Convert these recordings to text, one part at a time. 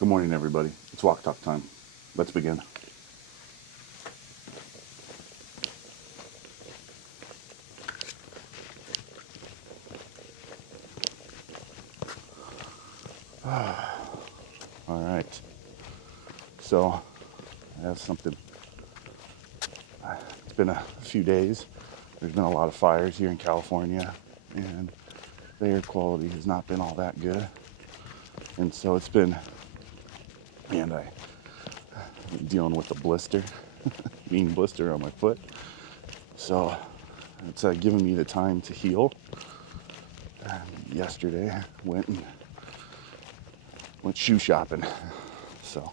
Good morning, everybody. It's walk talk time. Let's begin. All right. So, I have something. It's been a few days. There's been a lot of fires here in California, and the air quality has not been all that good. And so it's been, and I'm dealing with a blister, mean blister on my foot. So it's given me the time to heal. Yesterday, went shoe shopping. So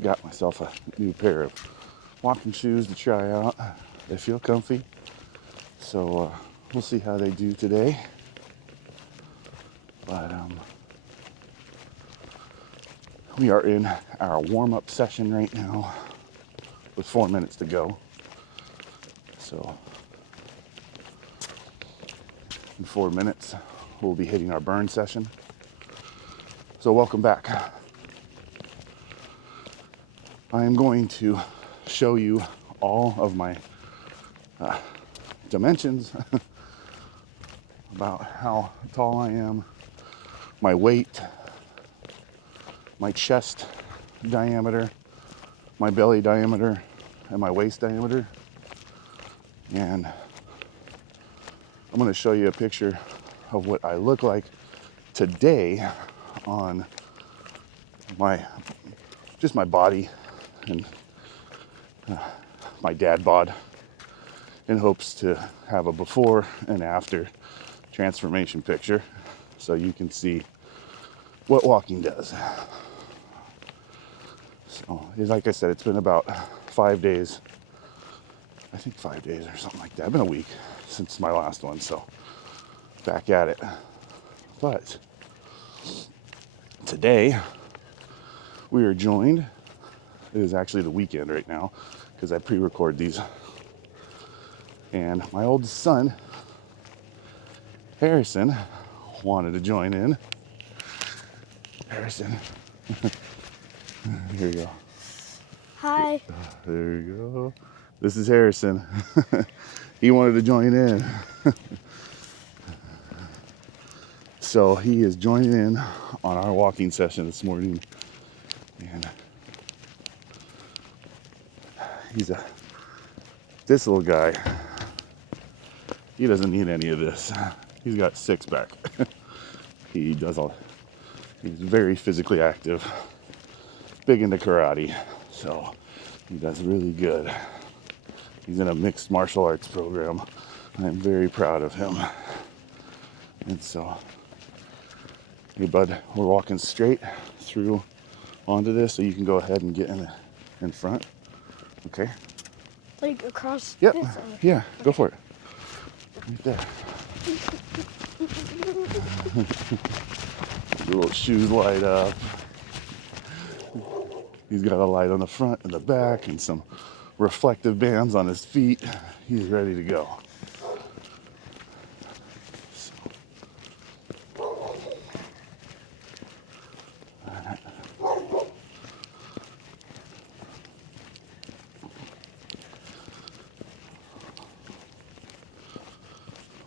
got myself a new pair of walking shoes to try out. They feel comfy. So we'll see how they do today. But we are in our warm-up session right now with 4 minutes to go. So in 4 minutes, we'll be hitting our burn session. So welcome back. I am going to show you all of my dimensions about how tall I am, my weight, my chest diameter, my belly diameter, and my waist diameter. And I'm going to show you a picture of what I look like today on just my body and my Dad Bod, in hopes to have a before and after transformation picture so you can see what walking does. So, like I said, it's been about 5 days. I think 5 days or something like that. It's been a week since my last one, so back at it. But today we are joined. It is actually the weekend right now because I pre-record these. And my oldest son, Harrison, wanted to join in. Harrison. Here you go. Hi. There you go. This is Harrison. He wanted to join in. So he is joining in on our walking session this morning. And this little guy, he doesn't need any of this. He's got six pack. He's very physically active, big into karate, so he does really good. He's in a mixed martial arts program. I am very proud of him. And so, hey bud, we're walking straight through onto this, so you can go ahead and get in front. Okay? Like across Yep. this? Yeah, okay. Go for it. Right there. The little shoes light up. He's got a light on the front and the back and some reflective bands on his feet. He's ready to go.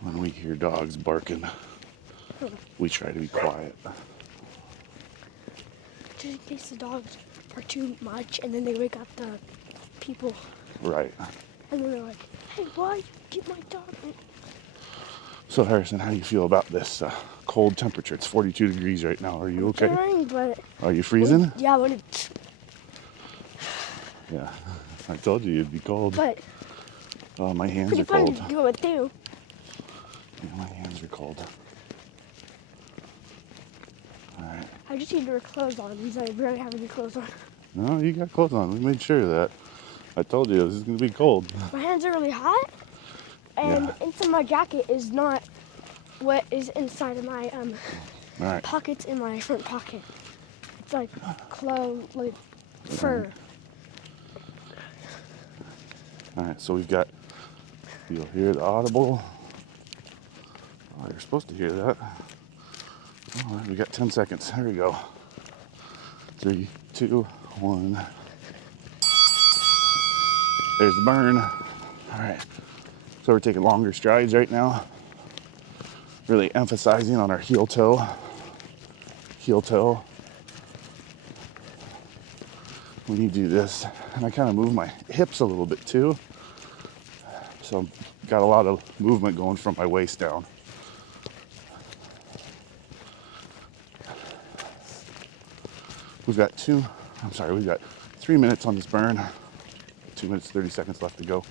When we hear dogs barking, we try to be quiet. Just in case the dogs are too much and then they wake up the people. Right. And then they're like, hey, why get my dog? So Harrison, how do you feel about this cold temperature? It's 42 degrees right now. Are you okay? Fine, but Are you freezing? yeah, but it's... Yeah, I told you it'd be cold. But oh, my hands pretty are fun cold. to do it too. Yeah, my hands are cold. All right. I just need to wear clothes on because I barely have any clothes on. No, you got clothes on. We made sure of that. I told you this is gonna be cold. My hands are really hot, and inside my jacket is not what is inside of my pockets in my front pocket. It's like clothes, like fur. All right, so we've got, you'll hear the audible. Oh, you're supposed to hear that. All right, we got 10 seconds. There we go. 3, 2, 1. There's the burn. All right. So we're taking longer strides right now. Really emphasizing on our heel toe. Heel toe. When you do this, and I kind of move my hips a little bit too. So got a lot of movement going from my waist down. We've got 3 minutes on this burn. 2 minutes, 30 seconds left to go.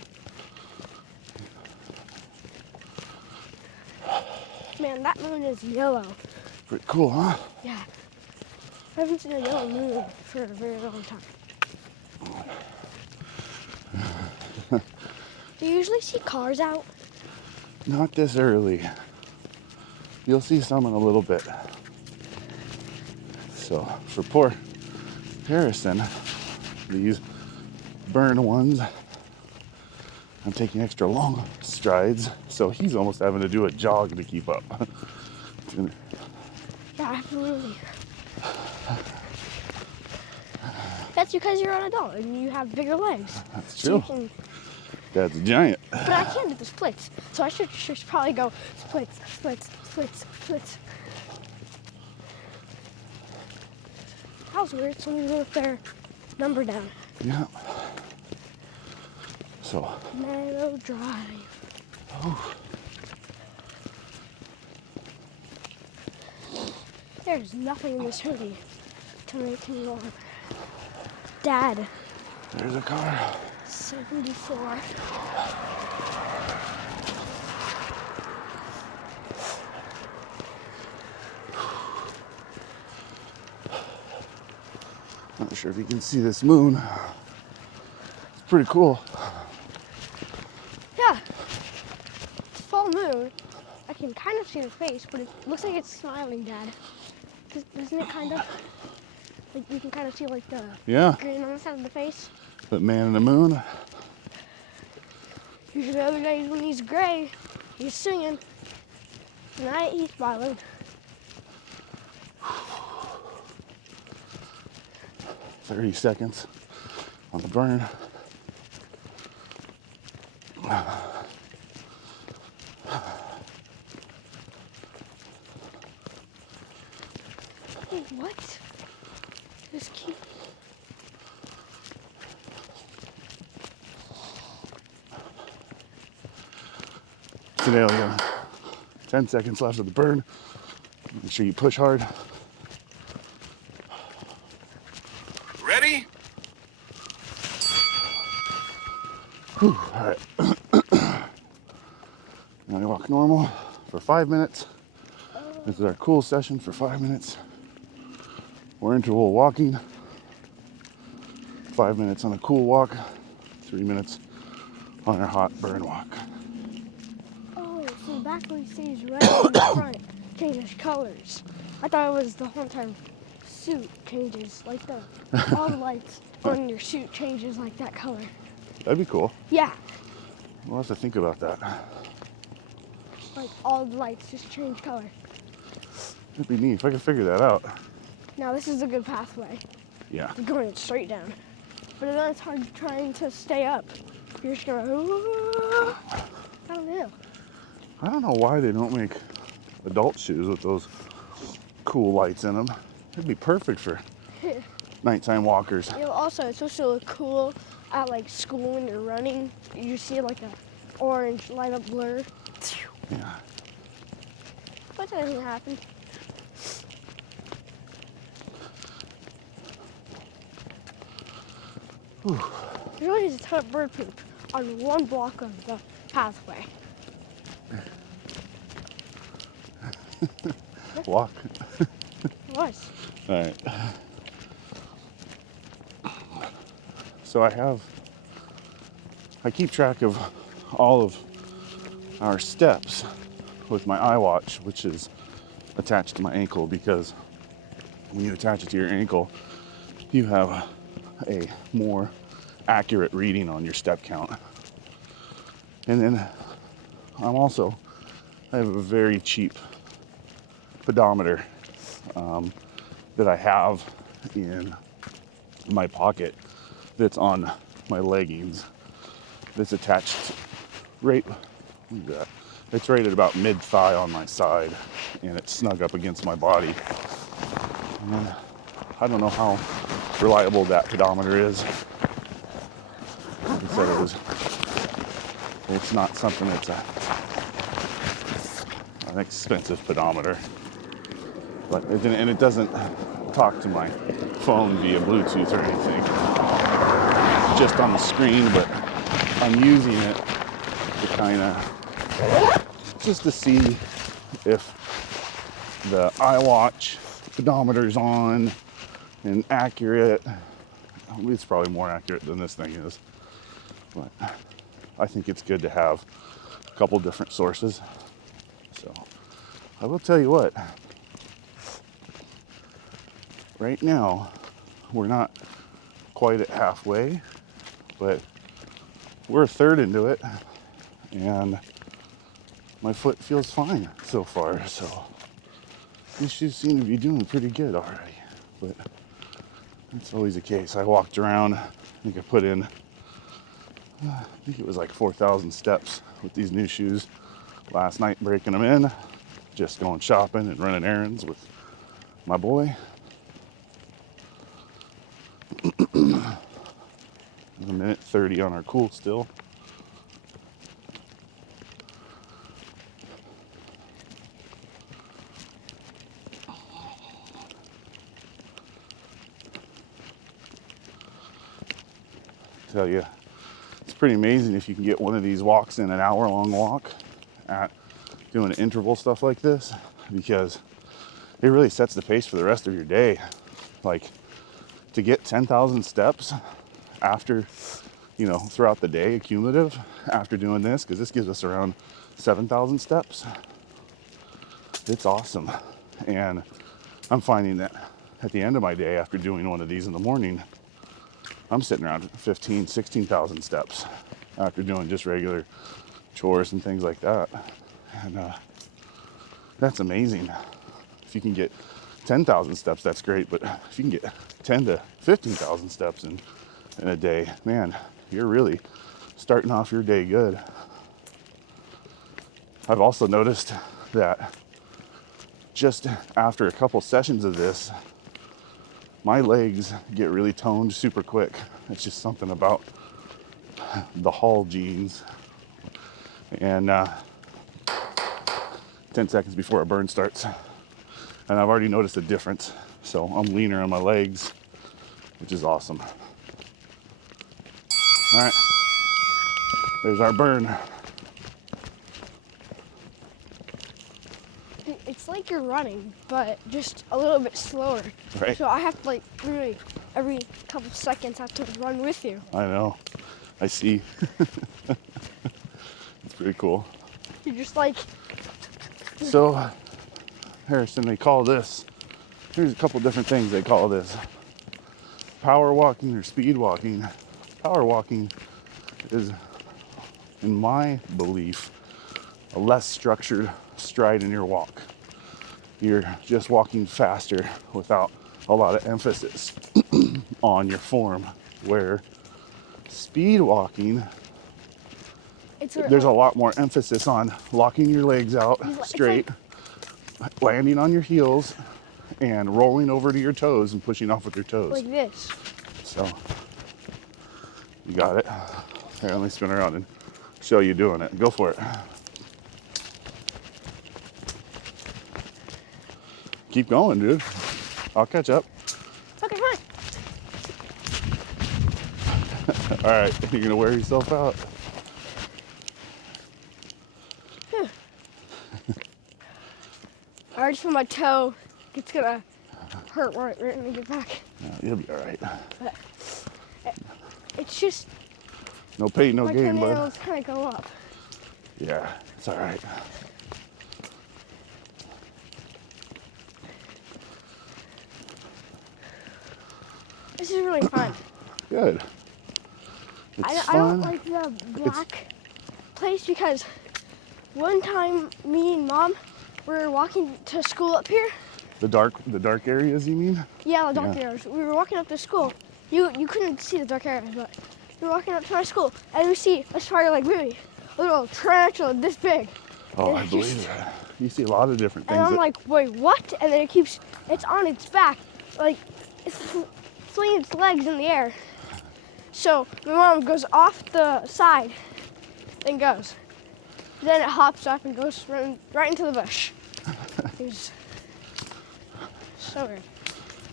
Man, that moon is yellow. Pretty cool, huh? Yeah. I haven't seen a yellow moon for a very long time. Do you usually see cars out? Not this early. You'll see some in a little bit. So for poor Harrison, these burn ones, I'm taking extra long strides, so he's almost having to do a jog to keep up. Yeah, absolutely. That's because you're an adult and you have bigger legs. That's true. Dad's a giant. But I can't do the splits, so I should probably go splits, splits, splits, splits. That was weird. Someone wrote their number down. Yeah. So. Meadow Drive. Oh. There's nothing in this hoodie to make me warm. Dad. There's a car. 74. Not sure if you can see this moon. It's pretty cool. Yeah. It's full moon. I can kind of see the face, but it looks like it's smiling, Dad. Doesn't it kind of? Like you can kind of see like the green on the side of the face. But man in the moon. Usually other days when he's gray, he's singing. Tonight he's smiling. 30 seconds on the burn. Wait, what? Just keep. Canalio. 10 seconds left of the burn. Make sure you push hard. Ready? Whew, all right. Now we walk normal for 5 minutes. This is our cool session for 5 minutes. We're interval walking. 5 minutes on a cool walk. 3 minutes on our hot burn walk. Oh, so back when he stays red in the front, changes colors. I thought it was the whole time suit changes, like all the lights on your suit changes like that color. That'd be cool. Yeah, We'll have to think about that. like all the lights just change color. It'd be neat if I could figure that out. Now this is a good pathway. Yeah. You're going straight down. But then it's hard trying to stay up. You're just going, I don't know. I don't know why they don't make adult shoes with those cool lights in them. It'd be perfect for nighttime walkers. You know, also, it's supposed to look cool at like school when you're running. You see like a orange light up blur. Yeah. But that doesn't happen. Whew. There's always a ton of bird poop on one block of the pathway. Walk. It was. All right. So I keep track of all of our steps with my iWatch, which is attached to my ankle, because when you attach it to your ankle, you have a more accurate reading on your step count. And then I have a very cheap pedometer that I have in my pocket that's on my leggings that's attached right, look at that. It's right at about mid-thigh on my side, and it's snug up against my body. And then, I don't know how reliable that pedometer is. He said it's not something that's an expensive pedometer, but it doesn't talk to my phone via Bluetooth or anything, just on the screen, but I'm using it to kind of just to see if the iWatch pedometer's on and accurate. It's probably more accurate than this thing is, but I think it's good to have a couple different sources. So I will tell you what, right now we're not quite at halfway, but we're a third into it, and my foot feels fine so far. So these shoes seem to be doing pretty good already, but that's always the case. I walked around, I think I put in, I think it was like 4,000 steps with these new shoes last night, breaking them in, just going shopping and running errands with my boy. A minute 30 on our cool still. Tell you, it's pretty amazing if you can get one of these walks in, an hour-long walk at doing interval stuff like this, because it really sets the pace for the rest of your day. Like, to get 10,000 steps after, throughout the day, cumulative, after doing this, because this gives us around 7,000 steps. It's awesome. And I'm finding that at the end of my day, after doing one of these in the morning, I'm sitting around 15, 16,000 steps after doing just regular chores and things like that. And that's amazing. If you can get 10,000 steps, that's great. But if you can get 10 to 15,000 steps in a day, man, you're really starting off your day good. I've also noticed that just after a couple sessions of this, my legs get really toned super quick. It's just something about the Hall jeans. And 10 seconds before a burn starts. And I've already noticed a difference. So I'm leaner on my legs, which is awesome. All right, there's our burn. It's like you're running, but just a little bit slower. Right. So I have to really every couple seconds have to run with you. I know. I see. It's pretty cool. You're just like. So, Harrison, they call this, here's a couple different things they call this. Power walking or speed walking. Power walking is, in my belief, a less structured stride in your walk. You're just walking faster without a lot of emphasis on your form, where speed walking, there's a lot more emphasis on locking your legs out straight, landing on your heels, and rolling over to your toes and pushing off with your toes. Like this. So, you got it. Here, let me spin around and show you doing it. Go for it. Keep going, dude. I'll catch up. Okay, fine. All right, you're gonna wear yourself out. I already feel my toe. It's gonna hurt right when we get back. You'll be all right. But it's just No pain, no my gain, bud. toenails kind of go up. Yeah, it's all right. This is really fun. Good. It's I don't like the black place because one time me and Mom were walking to school up here The dark areas, you mean? Yeah, the dark areas. We were walking up to school. You couldn't see the dark areas, but we were walking up to my school, and we see a spider like really a little tarantula this big. Oh, I believe that. You see a lot of different things. And I'm like, wait, what? And then it's on its back, like it's flinging its legs in the air. So my mom goes off the side, then goes. Then it hops up and goes right into the bush. It was so weird.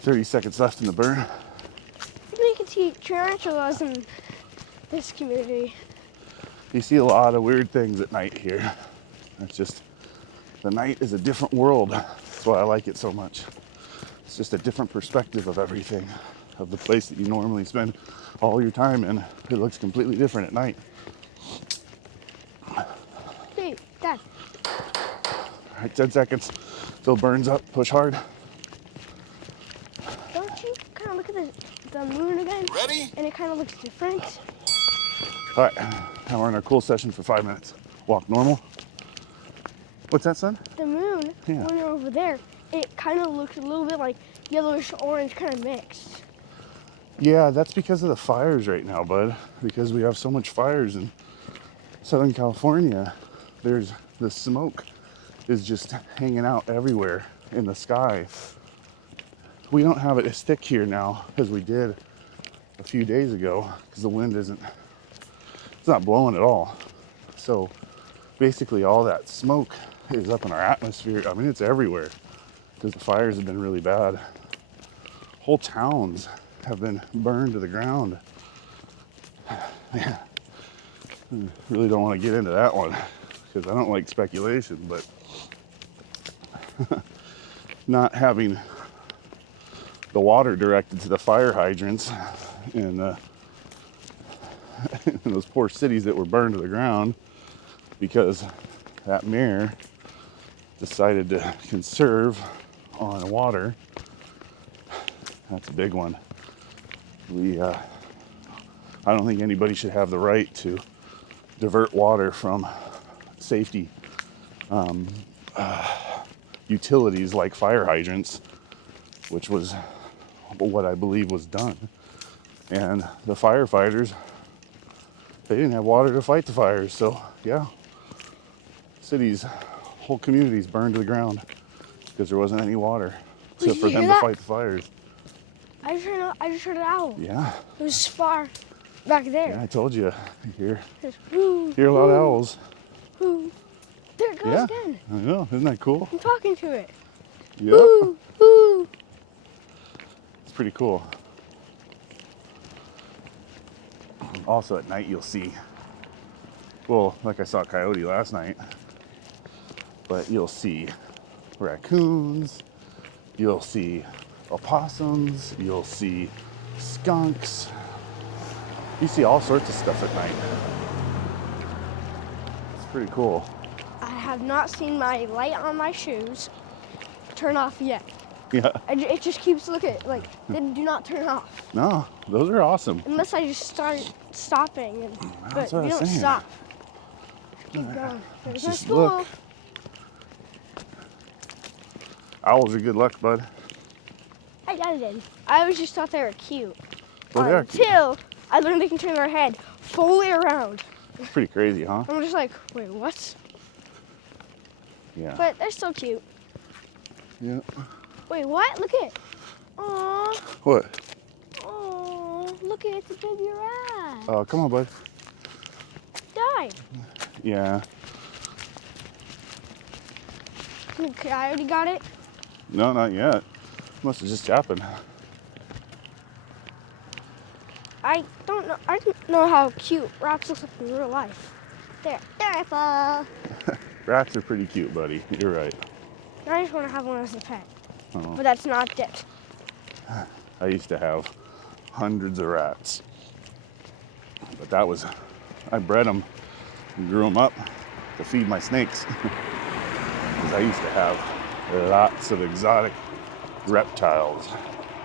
30 seconds left in the burn. You can see tarantulas in this community. You see a lot of weird things at night here. It's just, the night is a different world. That's why I like it so much. It's just a different perspective of everything, of the place that you normally spend all your time in. It looks completely different at night. Hey, Dad. All right, 10 seconds. Till it burns up, push hard. Don't you kind of look at the moon again? Ready? And it kind of looks different. All right, now we're in our cool session for 5 minutes. Walk normal. What's that, son? The moon, Yeah. when you're over there, it kind of looks a little bit like yellowish orange kind of mixed. Yeah, that's because of the fires right now, bud. Because we have so much fires in Southern California. There's the smoke is just hanging out everywhere in the sky. We don't have it as thick here now as we did a few days ago because the wind it's not blowing at all. So basically all that smoke is up in our atmosphere. I mean, it's everywhere because the fires have been really bad. Whole towns have been burned to the ground. Yeah. Really don't want to get into that one because I don't like speculation, but not having the water directed to the fire hydrants in those poor cities that were burned to the ground because that mayor decided to conserve on water. That's a big one. I don't think anybody should have the right to divert water from safety utilities like fire hydrants, which was what I believe was done. And the firefighters, they didn't have water to fight the fires, so yeah, cities, whole communities burned to the ground because there wasn't any water Did for you them hear to that? fight the fires. I just heard an owl. Yeah, It was far back there. yeah, I told you. You Just, whoo, hear a lot of whoo, owls. whoo. There it goes Yeah, again. I know. Isn't that cool? I'm talking to it. Yep, Whoo, whoo. it's pretty cool. Also at night you'll see, well, like I saw a coyote last night, but you'll see raccoons, you'll see opossums, you'll see skunks. You see all sorts of stuff at night. It's pretty cool. I have not seen my light on my shoes turn off yet. Yeah. It just keeps looking like they do not turn off No, those are awesome. unless I just start stopping. But That's what we I was don't saying. stop. Keep going. There's my Just school. look. Owls are good luck, bud. I got it in. I always just thought they were cute. Well, they are cute. Until I learned they can turn their head fully around. It's pretty crazy, huh? I'm just like, wait, what? Yeah. But they're still cute. Yeah. Wait, what? Look at it. Aww. What? Aww. Look at it. It's a baby rat. Oh, come on, bud. Die. Yeah. The coyote got it. No, not yet. Must have just happened. I don't know. I don't know how cute rats look like in real life. They're adorable. Rats are pretty cute, buddy. You're right. I just want to have one as a pet. Oh. But that's not it. I used to have hundreds of rats. But that was, I bred them and grew them up to feed my snakes. Because I used to have lots of exotic reptiles.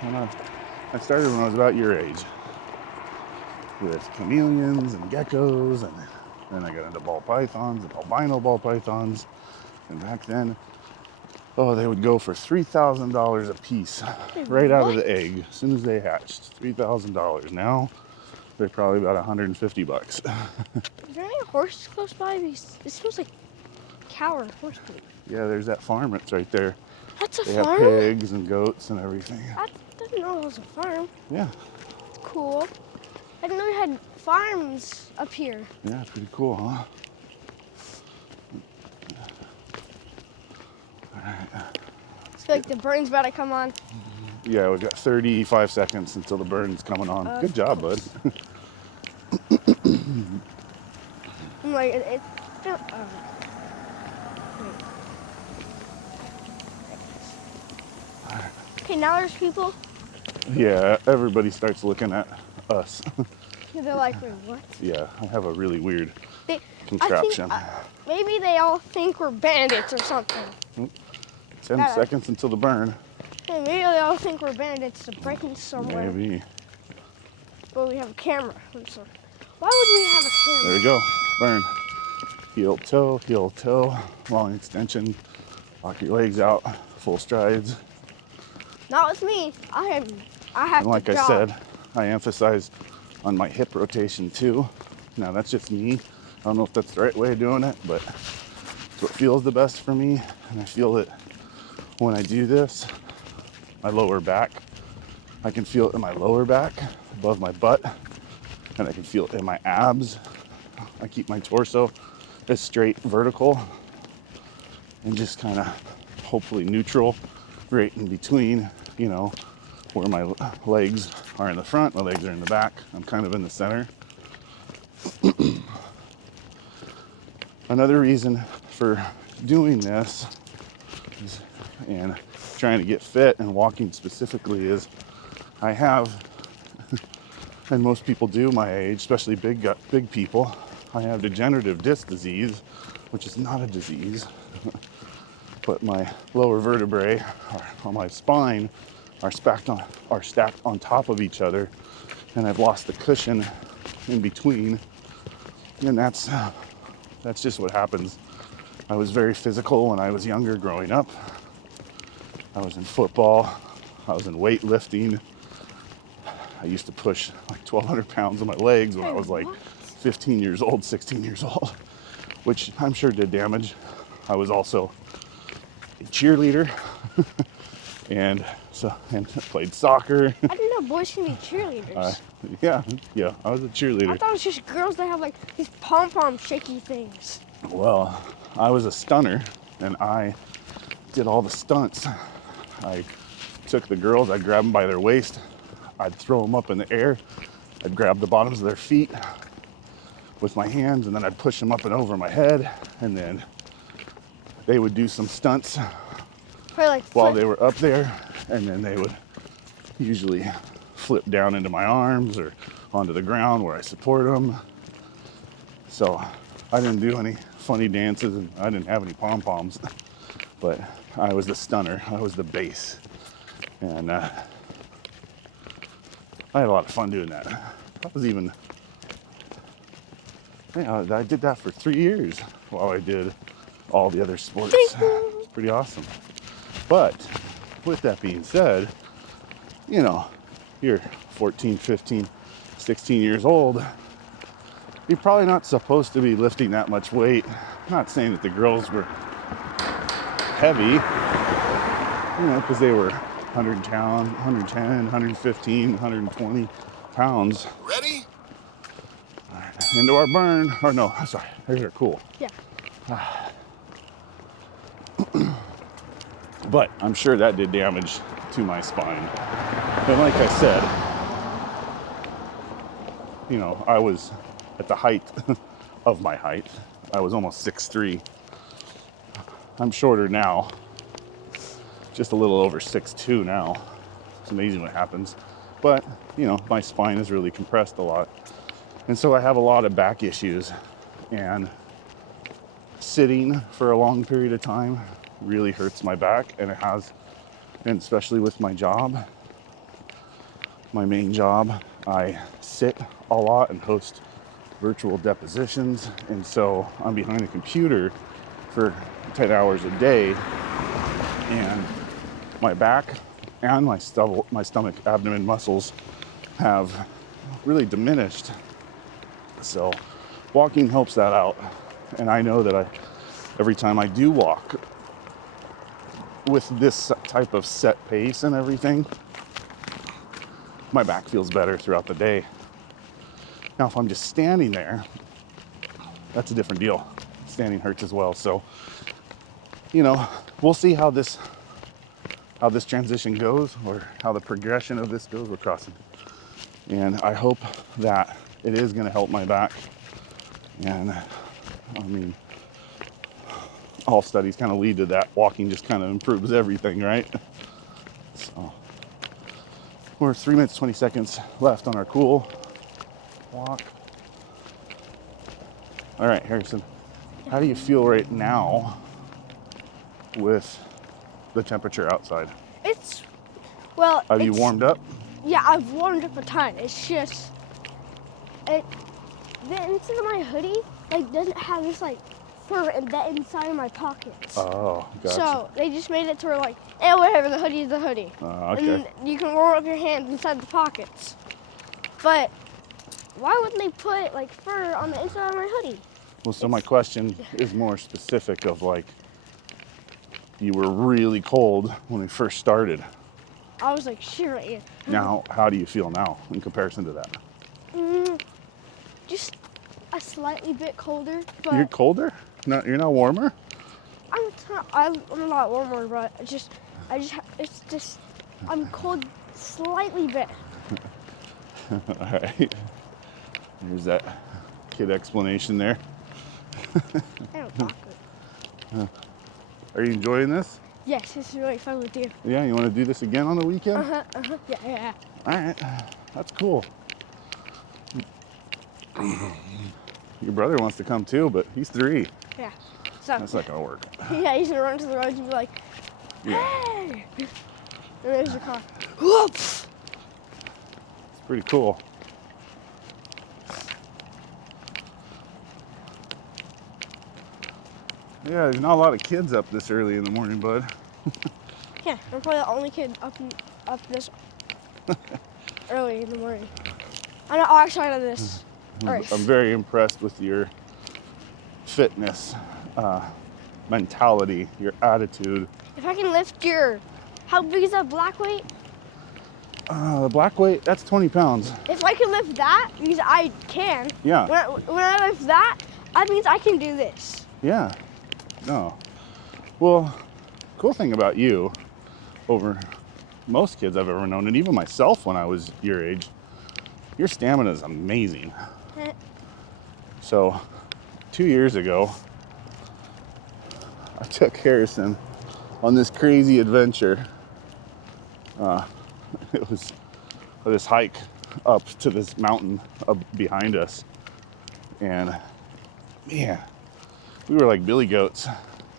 And I started when I was about your age with chameleons and geckos, and then I got into ball pythons and albino ball pythons. And back then, Oh, they would go for $3,000 a piece right out of What? the egg as soon as they hatched. $3,000. Now they're probably about 150 bucks. Is there any horses close by? Because it smells like cow or horse poop. Yeah, there's that farm. It's right there. That's a They farm? have pigs and goats and everything. I didn't know it was a farm. Yeah, It's cool. I didn't know we had farms up here. yeah, pretty cool, huh? It's like the burn's about to come on. Yeah, we've got 35 seconds until the burn's coming on. Good job, bud. I'm like, wait. Okay, now there's people. Yeah, everybody starts looking at us. They're like, wait, what? Yeah, I have a really weird They, contraption. I think, maybe they all think we're bandits or something. 10 seconds until the burn. Yeah, maybe they all think we're bandits to break in somewhere. Maybe. But we have a camera. So why would we have a camera? There we go. Burn. Heel toe, long extension. Lock your legs out, full strides. Not with me. I have And like to I jog. said, I emphasize on my hip rotation too. Now that's just me. I don't know if that's the right way of doing it, but it's what feels the best for me. And I feel that when I do this, my lower back, I can feel it in my lower back, above my butt, and I can feel it in my abs. I keep my torso as straight vertical and just kind of hopefully neutral, right in between, you know, where my legs are in the front, my legs are in the back. I'm kind of in the center. Another reason for doing this is, and trying to get fit and walking specifically, is I have, and most people do my age, especially big people, I have degenerative disc disease, which is not a disease, but my lower vertebrae on my spine are stacked on top of each other, and I've lost the cushion in between, and that's just what happens. I was very physical when I was younger growing up. I was in football, I was in weightlifting. I used to push like 1,200 pounds on my legs when I was like 15 years old, 16 years old, which I'm sure did damage. I was also a cheerleader and played soccer. I didn't know boys can be cheerleaders. Yeah, I was a cheerleader. I thought it was just girls that have like these pom-pom shaky things. Well, I was a stunner and I did all the stunts. I took the girls, I'd grab them by their waist, I'd throw them up in the air, I'd grab the bottoms of their feet with my hands, and then I'd push them up and over my head, and then they would do some stunts Like while they were up there, and then they would usually flip down into my arms or onto the ground where I support them. So I didn't do any funny dances, and I didn't have any pom-poms, but I was the stunner, I was the base, and I had a lot of fun doing that. I did that for 3 years while I did all the other sports. It's pretty awesome. But with that being said, you know, you're 14, 15, 16 years old. You're probably not supposed to be lifting that much weight. I'm not saying that the girls were heavy, you know, because they were 110, 115, 120 pounds. Ready? All right, into our burn. Or no, sorry, these are cool. Yeah. But I'm sure that did damage to my spine. And like I said, you know, I was at the height of my height. I was almost 6'3". I'm shorter now, just a little over 6'2" now. It's amazing what happens. But, you know, my spine is really compressed a lot. And so I have a lot of back issues. And sitting for a long period of time really hurts my back, and it has, and especially with my job, my main job, I sit a lot and host virtual depositions, and so I'm behind a computer for 10 hours a day, And my back and my stomach, abdomen muscles have really diminished. So walking helps that out. And I know that every time I do walk with this type of set pace and everything, my back feels better throughout the day. Now, if I'm just standing there, that's a different deal. Standing hurts as well. So, we'll see how this transition goes, or how the progression of this goes. We're crossing. And I hope that it is going to help my back. And I mean, all studies kind of lead to that. Walking just kind of improves everything, right? So we're 3 minutes, 20 seconds left on our cool walk. All right, Harrison, how do you feel right now with the temperature outside? Have you warmed up? Yeah, I've warmed up a ton. It's just, the inside of my hoodie, doesn't have this, fur in the inside of my pockets. Oh, gotcha. So they just made it to where, whatever, the hoodie is the hoodie. Okay. And you can warm up your hands inside the pockets. But why wouldn't they put, fur on the inside of my hoodie? Well, so my question is more specific of, you were really cold when we first started. I was, shivering. Now, how do you feel now in comparison to that? Just a slightly bit colder, but You're colder? No, you're not warmer? I'm a lot warmer, but I'm cold slightly bit. All right. There's that kid explanation there. I don't talk good. Are you enjoying this? Yes, this is really fun with you. Yeah, you want to do this again on the weekend? Yeah. All right, that's cool. Your brother wants to come too, but he's 3. Yeah. So That's not gonna work. yeah, he's gonna run to the road and be like, Yeah. hey! And there's the car. Whoops! It's pretty cool. Yeah, there's not a lot of kids up this early in the morning, bud. Yeah, I'm probably the only kid up this early in the morning. On the other side of this earth. I'm very impressed with your fitness, mentality, your attitude. If I can lift how big is that black weight? The black weight, that's 20 pounds. If I can lift that, because I can. Yeah. When I lift that means I can do this. Yeah. No. Well, cool thing about you over most kids I've ever known, and even myself when I was your age, your stamina is amazing. So 2 years ago, I took Harrison on this crazy adventure. It was this hike up to this mountain up behind us. And man, we were like billy goats.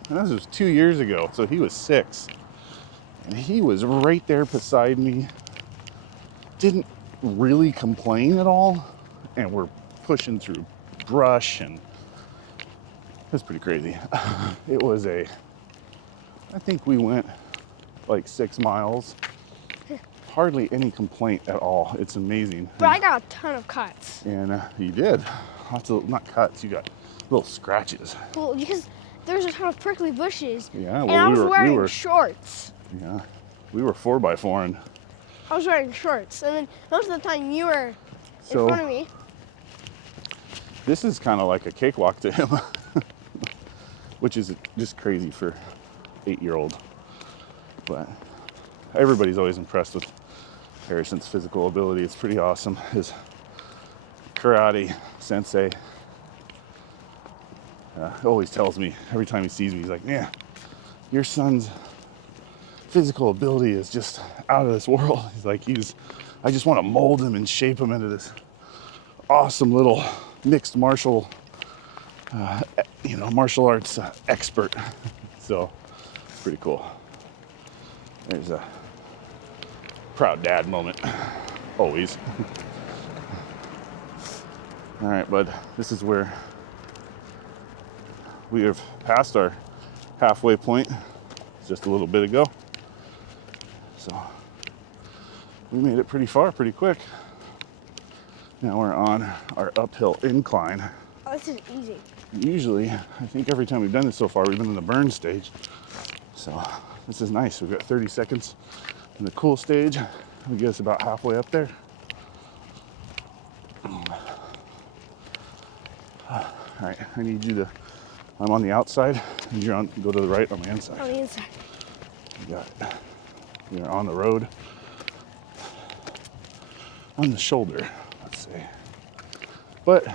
And this was 2 years ago, so he was 6. And he was right there beside me. Didn't really complain at all. And we're pushing through brush, and it was pretty crazy. It was I think we went like 6 miles. Hardly any complaint at all. It's amazing. But I got a ton of cuts. And you did. Lots of, not cuts, you got little scratches. Well, because there's a ton of prickly bushes. Yeah, and I was wearing shorts. Yeah, we were 4x4. I was wearing shorts, and then most of the time you were in front of me. This is kind of like a cakewalk to him, which is just crazy for 8-year-old. But everybody's always impressed with Harrison's physical ability. It's pretty awesome. His karate sensei always tells me every time he sees me, he's like, "Yeah, your son's physical ability is just out of this world." He's like, I just want to mold him and shape him into this awesome little mixed martial arts expert. So pretty cool. There's a proud dad moment, always. All right, bud, this is where we have passed our halfway point. just a little bit ago. So we made it pretty far pretty quick. Now we're on our uphill incline. Oh, this is easy. Usually, I think every time we've done this so far, we've been in the burn stage. So this is nice. We've got 30 seconds in the cool stage. We get us about halfway up there. All right, I need you to, I'm on the outside, and you're on, go to the right on the inside. On the inside. You got it. You're on the road. On the shoulder, let's say. But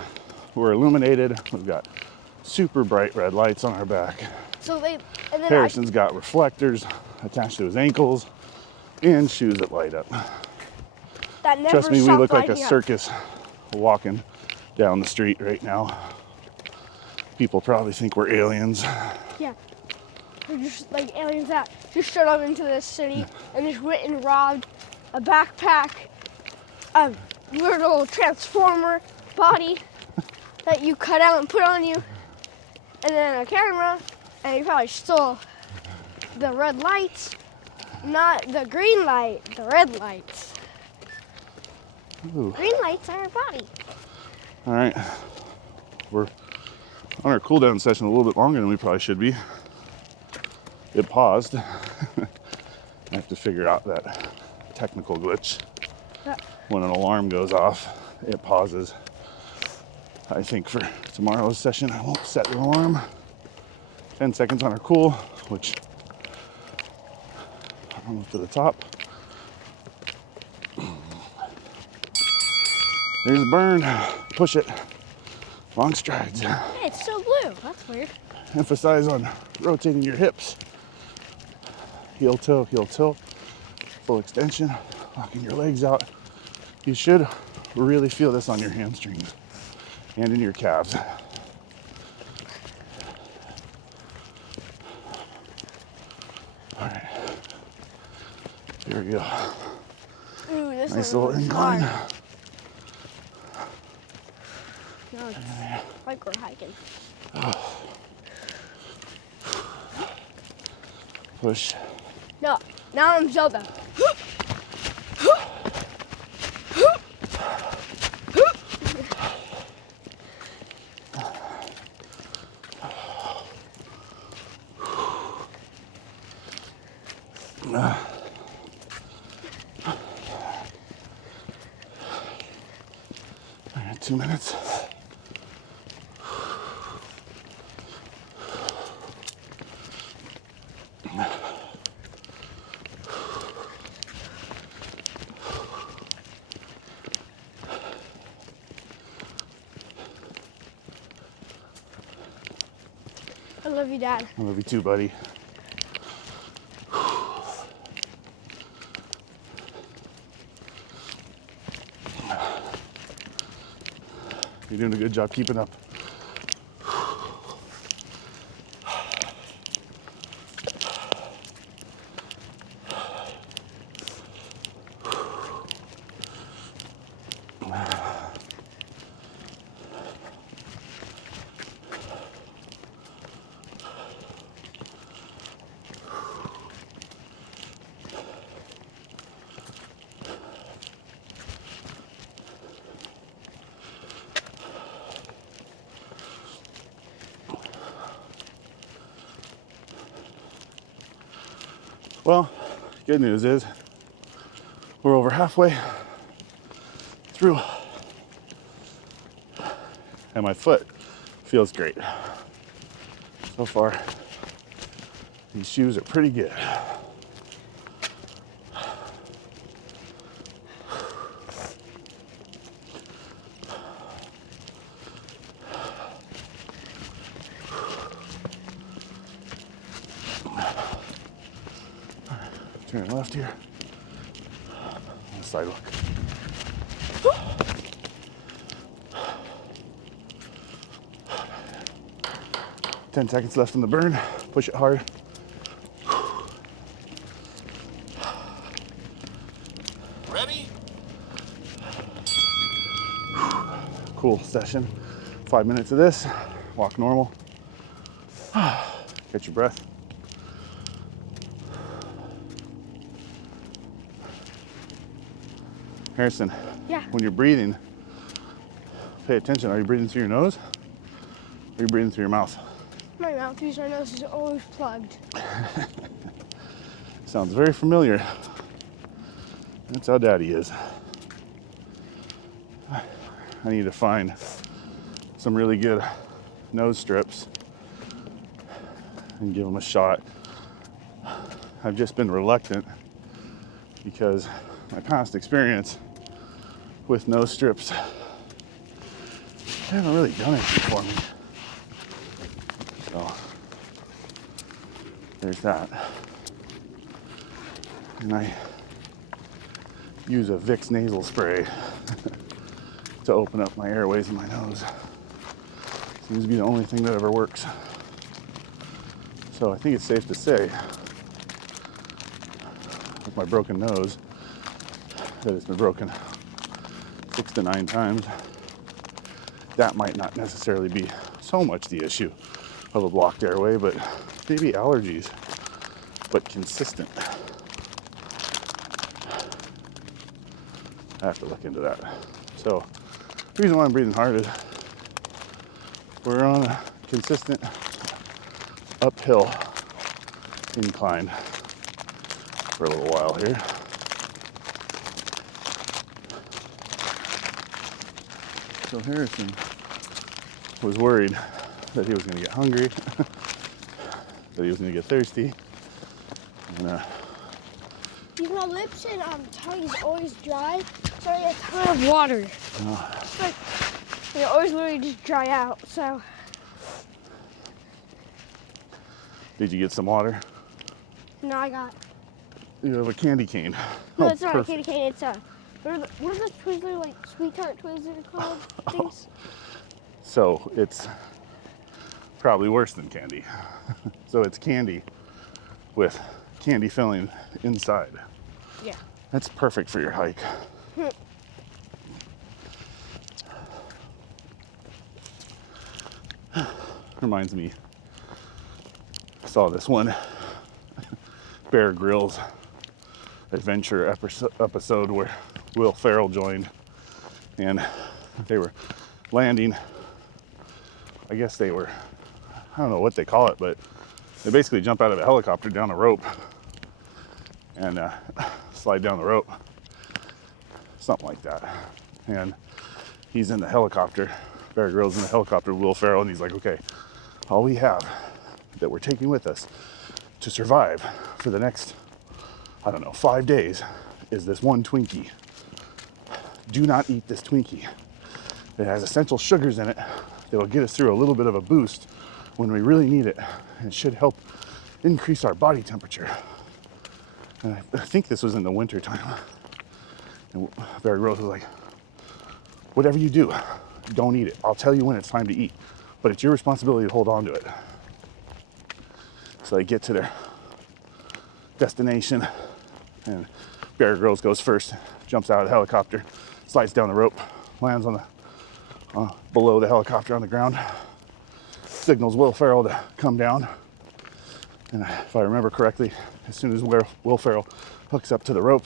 we're illuminated. We've got super bright red lights on our back. So they, and then Harrison's got reflectors attached to his ankles and shoes that light up. that never Trust me, we stopped look like a lighting up. circus walking down the street right now. People probably think we're aliens. Yeah. They're just like aliens that just showed up into this city and just went and robbed a backpack, a little transformer body that you cut out and put on you, and then a camera, and you probably stole the red lights, not the green light, the red lights. Ooh. Green lights are a body. All right, we're on our cool down session a little bit longer than we probably should be. It paused. I have to figure out that technical glitch. Yeah. When an alarm goes off, it pauses. I think for tomorrow's session, I won't set the alarm. 10 seconds on our cool, which almost to the top. There's the burn. Push it. Long strides. Hey, it's so blue. That's weird. Emphasize on rotating your hips. Heel toe, full extension, locking your legs out. You should really feel this on your hamstrings and in your calves. All right, here we go. Ooh, this Nice one little was incline. hard. No, it's like we're hiking. Push. No, now I'm Zelda. I got 2 minutes. I love you, Dad. I love you too, buddy. You're doing a good job keeping up. Well, good news is we're over halfway through and my foot feels great. So far, these shoes are pretty good. Turn left here on the sidewalk. 10 seconds left on the burn. Push it hard. Ready? Cool session. 5 minutes of this. Walk normal. Catch your breath. Harrison, Yeah. when you're breathing, pay attention. Are you breathing through your nose? Or are you breathing through your mouth? My mouth, because my nose is always plugged. Sounds very familiar. That's how Daddy is. I need to find some really good nose strips and give them a shot. I've just been reluctant because my past experience with nose strips, they haven't really done anything for me. So there's that. And I use a Vicks nasal spray to open up my airways in my nose. Seems to be the only thing that ever works. So I think it's safe to say, with my broken nose, that it's been broken 6 to 9 times. That might not necessarily be so much the issue of a blocked airway, but maybe allergies, but consistent. I have to look into that. So the reason why I'm breathing hard is we're on a consistent uphill incline for a little while here. So Harrison was worried that he was going to get hungry, that he was going to get thirsty, and My lips and tongue is always dry, so I get a ton of water. But they always literally just dry out, so. Did you get some water? No, I got. You have a candy cane. No, Oh, it's not perfect. a candy cane. It's a. What are those Twizzler, like sweet tart Twizzler called things? So it's probably worse than candy. So it's candy with candy filling inside. Yeah. That's perfect for your hike. Reminds me, I saw this one Bear Grylls adventure episode where Will Ferrell joined, and they were landing. I guess they were, I don't know what they call it, but they basically jump out of a helicopter down a rope and slide down the rope, something like that. And he's in the helicopter, Bear Grylls in the helicopter, Will Ferrell, and he's like, okay, all we have that we're taking with us to survive for the next, I don't know, 5 days is this one Twinkie. Do not eat this Twinkie. It has essential sugars in it that will get us through a little bit of a boost when we really need it. And it should help increase our body temperature. And I think this was in the winter time. And Bear Grylls was like, whatever you do, don't eat it. I'll tell you when it's time to eat, but it's your responsibility to hold on to it. So they get to their destination, and Bear Grylls goes first, jumps out of the helicopter, slides down the rope, lands on the below the helicopter on the ground, signals Will Ferrell to come down. And if I remember correctly, as soon as Will Ferrell hooks up to the rope,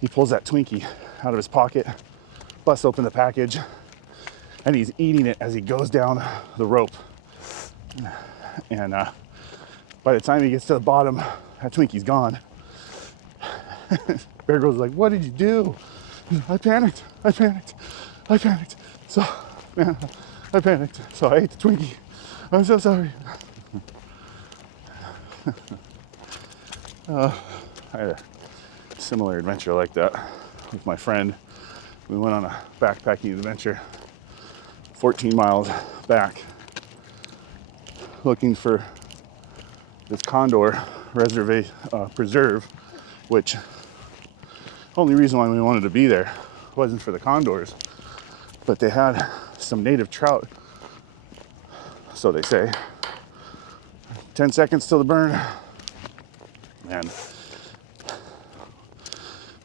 he pulls that Twinkie out of his pocket, busts open the package, and he's eating it as he goes down the rope. And by the time he gets to the bottom, that Twinkie's gone. Bear Grylls is like, what did you do? I panicked. So, man, I panicked. So I ate the Twinkie. I'm so sorry. I had a similar adventure like that with my friend. We went on a backpacking adventure 14 miles back looking for this condor preserve, which only reason why we wanted to be there wasn't for the condors, but they had some native trout, so they say. 10 seconds till the burn, and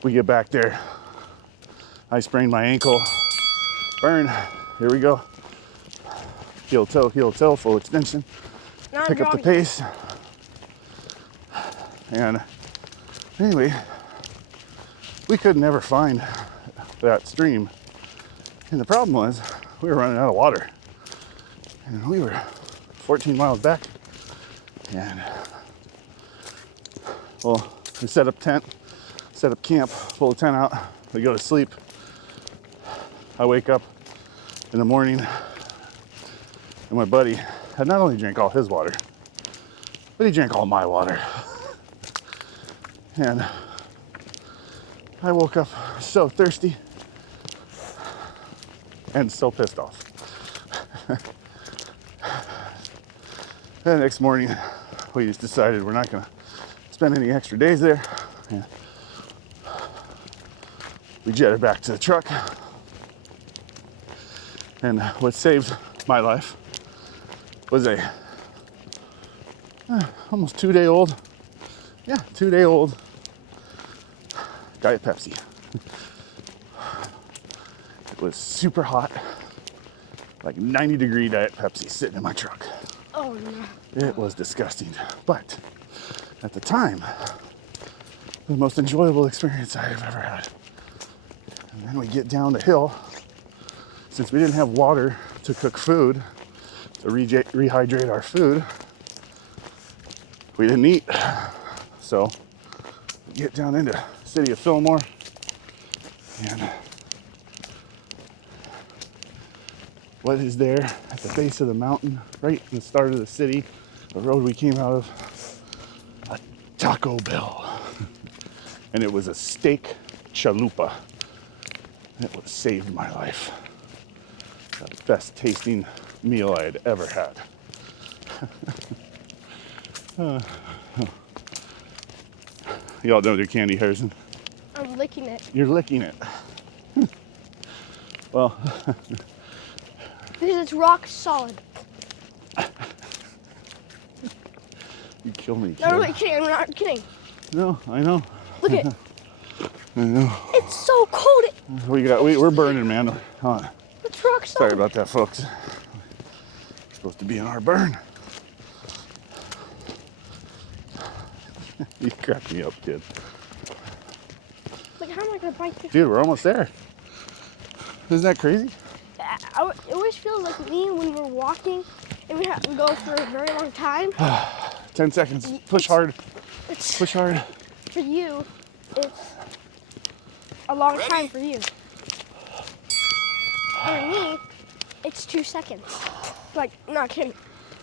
we get back there. I sprained my ankle. Burn. Here we go. Heel toe, full extension. Pick up the pace. And anyway, we could never find that stream. And the problem was we were running out of water. And we were 14 miles back. And well, we set up tent, set up camp, pull the tent out, we go to sleep. I wake up in the morning and my buddy had not only drank all his water, but he drank all my water. And I woke up so thirsty and so pissed off. The next morning, we just decided we're not gonna spend any extra days there. And we jetted back to the truck. And what saved my life was a almost 2-day-old, 2-day-old Diet Pepsi. It was super hot, like 90-degree Diet Pepsi sitting in my truck. Oh no. It was disgusting, but at the time, the most enjoyable experience I have ever had. And then we get down the hill. Since we didn't have water to cook food, to rehydrate our food, we didn't eat. So we get down into the city of Fillmore, and what is there at the base of the mountain, right in the start of the city, the road we came out of, a Taco Bell. And it was a steak chalupa. It was saved my life. The best tasting meal I had ever had. Y'all know their candy, Harrison? I'm licking it. You're licking it. Well, because it's rock solid. you kill me, kid. No, I'm not kidding. I'm not kidding. No, I know. Look at it. I know. It's so cold. We're burning, man. It's rock solid. Sorry about that, folks. We're supposed to be in our burn. You crack me up, kid. Like, how am I gonna bite this? Dude, we're almost there. Isn't that crazy? It always feels like me when we're walking and we have to go for a very long time. 10 seconds. Push hard. Push hard. For you, it's a long time for you. For me, it's 2 seconds. Like, not kidding.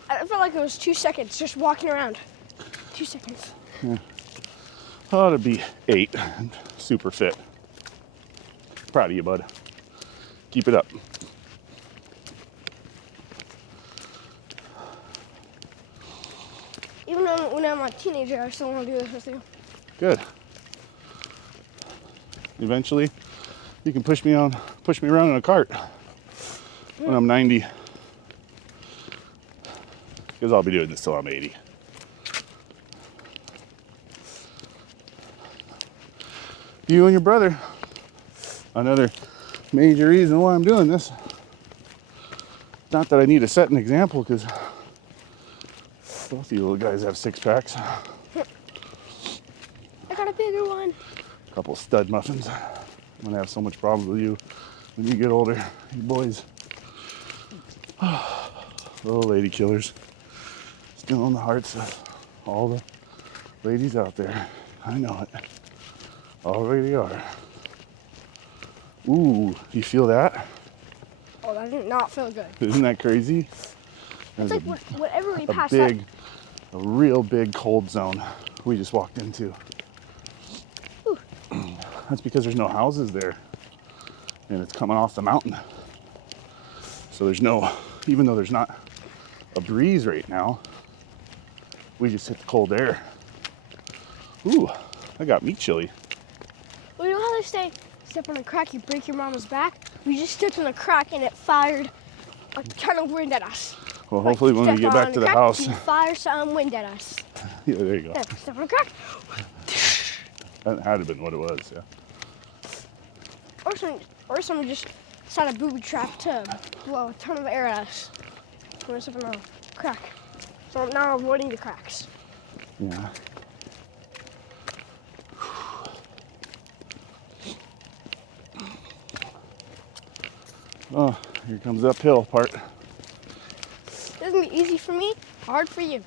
I felt like it was 2 seconds just walking around. 2 seconds. Yeah. Ought to be 8. Super fit. Proud of you, bud. Keep it up. Even though when I'm a teenager, I still want to do this with you. Good. Eventually, you can push me around in a cart when I'm 90. Because I'll be doing this till I'm 80. You and your brother. Another major reason why I'm doing this. Not that I need to set an example, because both of you little guys have 6-packs. I got a bigger one. A couple stud muffins. I'm gonna have so much problems with you when you get older, you boys. Little lady killers. Still in the hearts of all the ladies out there. I know it. Already are. Ooh, you feel that? Oh, that did not feel good. Isn't that crazy? It's like whatever we passed a real big cold zone we just walked into. Ooh. That's because there's no houses there, and it's coming off the mountain. So there's no, even though there's not a breeze right now, we just hit the cold air. Ooh, that got me chilly. Well, you know how they say, step on a crack, you break your mama's back? We just stepped on a crack and it fired a ton of wind at us. Well, hopefully when we get back to the house. You fire some wind at us. Yeah, there you go. Yeah, step on a crack. That had to have been what it was, yeah. Or someone just set a booby trap to blow a ton of air at us. We're stepping on a crack. So now I'm avoiding the cracks. Yeah. Oh, here comes the uphill part. It's gonna be easy for me, hard for you.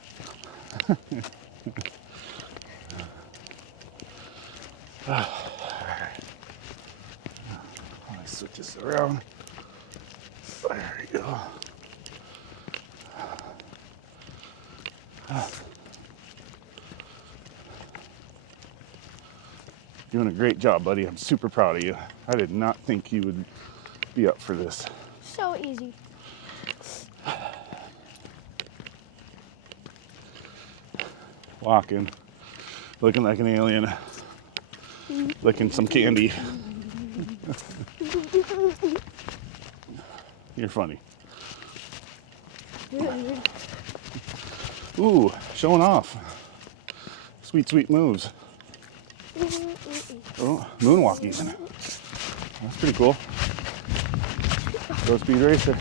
Let me switch this around. There you go. Doing a great job, buddy. I'm super proud of you. I did not think you would be up for this. So easy. Walking, looking like an alien, licking some candy. You're funny. Ooh, showing off. Sweet, sweet moves. Oh, moonwalkies. That's pretty cool. Go speed racer.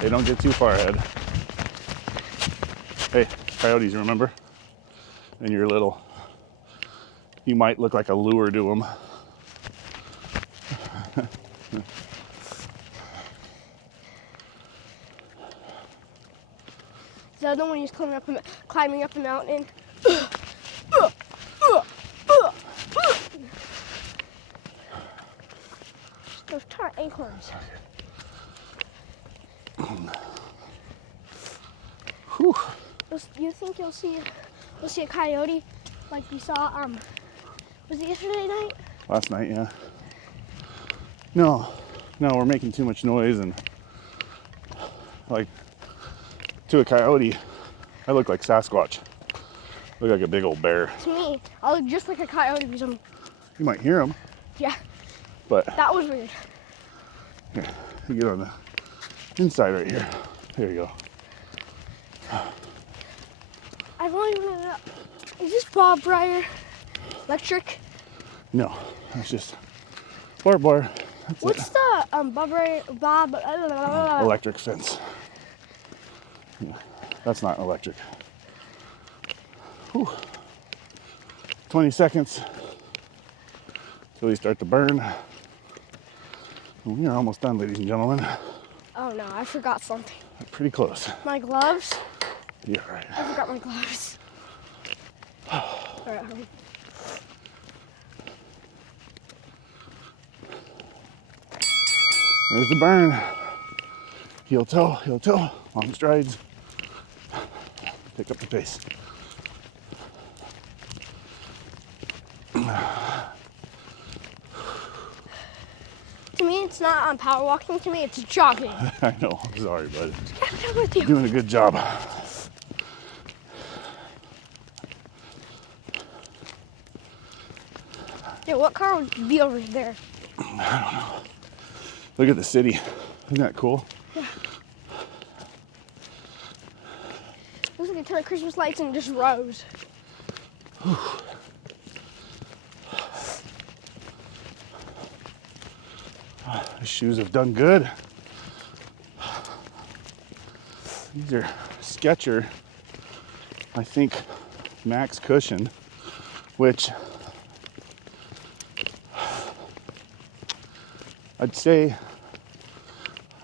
They don't get too far ahead. Hey, coyotes, remember? When you're little, you might look like a lure to them. The other one is climbing up a mountain. Those tart acorns. Whew. You think we'll see a coyote like we saw? Was it yesterday night? Last night, yeah. No, we're making too much noise, and like to a coyote, I look like Sasquatch. I look like a big old bear. To me, I look just like a coyote because I'm. You might hear them, Yeah, but that was weird. here, you get on the inside right here. There you go. I've only run it up. Is this Bob Briar electric? No, that's just bar. That's What's it. the Bob? Electric fence. Yeah, that's not electric. Whew. 20 seconds till we start to burn. We are almost done, ladies and gentlemen. Oh no, I forgot something. Pretty close. My gloves. Yeah, right. I forgot my gloves. All right, There's the burn. Heel toe, long strides. Pick up the pace. To me, it's not power walking. To me, it's jogging. I know, I'm sorry, bud. I'm with you. Doing a good job. Yeah, what car would be over there? Look at the city. Isn't that cool? Yeah. Looks like a ton of Christmas lights and just rows. The shoes have done good. These are Skechers, I think, max cushion, which I'd say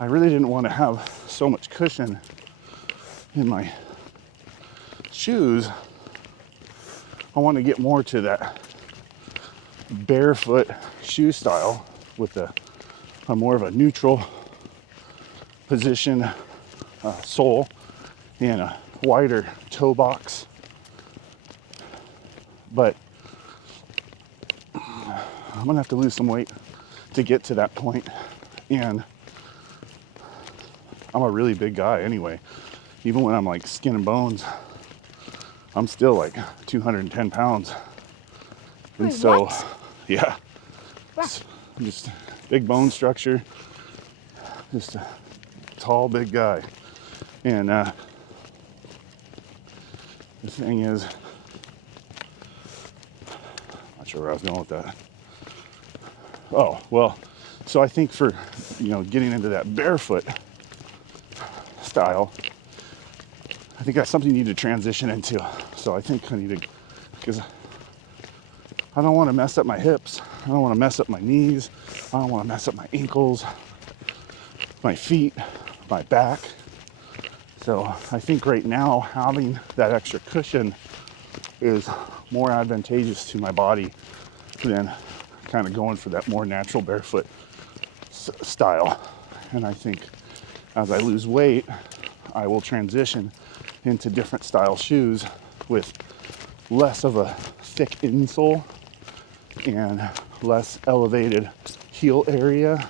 I really didn't want to have so much cushion in my shoes. I want to get more to that barefoot shoe style with a more of a neutral position sole and a wider toe box. But I'm gonna have to lose some weight to get to that point, and I'm a really big guy anyway. Even when I'm like skin and bones, I'm still like 210 pounds. And Wait, so, what? yeah, Wow. just big bone structure, just a tall, big guy. And the thing is, not sure where I was going with that. Oh, well, so I think for, getting into that barefoot style, I think that's something you need to transition into. So I think I need to, because I don't want to mess up my hips. I don't want to mess up my knees. I don't want to mess up my ankles. my feet, my back. So I think right now having that extra cushion is more advantageous to my body than kind of going for that more natural barefoot style. And I think as I lose weight, I will transition into different style shoes with less of a thick insole and less elevated heel area.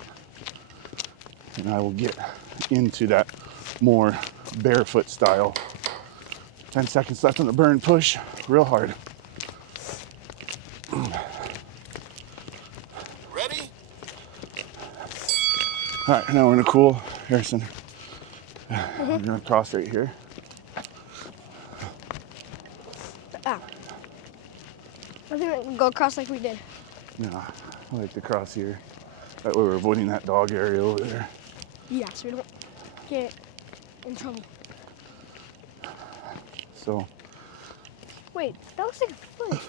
And I will get into that more barefoot style. 10 seconds left on the burn push, real hard. Ready? All right, now we're gonna cool. Harrison, we're gonna cross right here. Ah. I think we can go across like we did. Yeah, I like to cross here. That way we're avoiding that dog area over there. Yeah, so we don't get in trouble. So. Wait, that looks like a foot.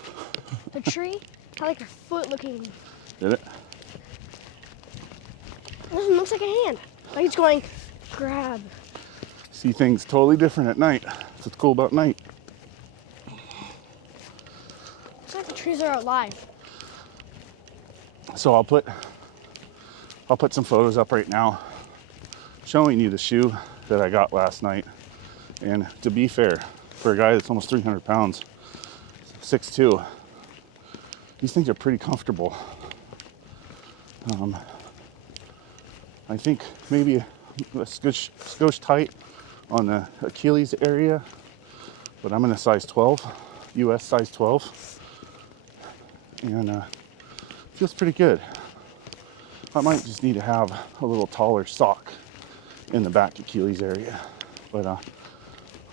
The tree had like a foot looking. Did it? This one looks like a hand. Like it's going, grab. See things totally different at night. That's what's cool about night. Looks like the trees are alive. So I'll put some photos up right now showing you the shoe that I got last night. And to be fair, for a guy that's almost 300 pounds, 6'2", these things are pretty comfortable. I think maybe a skosh tight on the Achilles area, but I'm in a size 12, US size 12, and feels pretty good. I might just need to have a little taller sock in the back Achilles area, but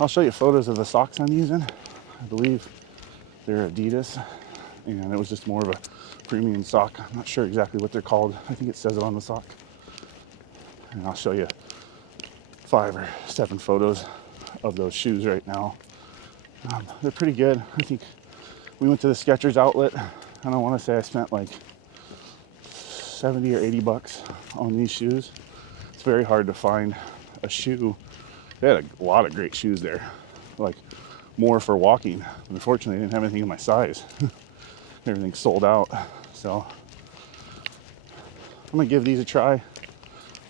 I'll show you photos of the socks I'm using. I believe they're Adidas, and it was just more of a premium sock. I'm not sure exactly what they're called. I think it says it on the sock. And I'll show you 5 or 7 photos of those shoes right now. They're pretty good. I think we went to the Skechers outlet, and I want to say I spent like 70 or 80 bucks on these shoes. It's very hard to find a shoe. They had a lot of great shoes there, like more for walking. Unfortunately, I didn't have anything in my size. Everything's sold out. So I'm gonna give these a try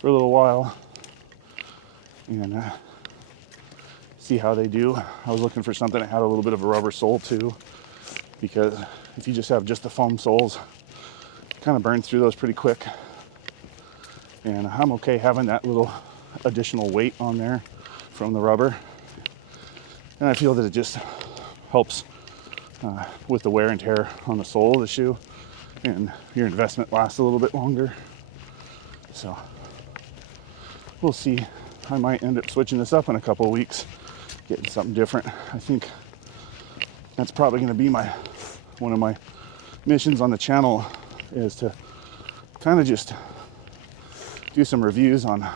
for a little while and see how they do. I was looking for something that had a little bit of a rubber sole too, because if you just have just the foam soles, kind of burn through those pretty quick. And I'm okay having that little additional weight on there from the rubber. And I feel that it just helps with the wear and tear on the sole of the shoe, and your investment lasts a little bit longer. So we'll see. I might end up switching this up in a couple of weeks, getting something different. I think that's probably going to be one of my missions on the channel, is to kind of just do some reviews on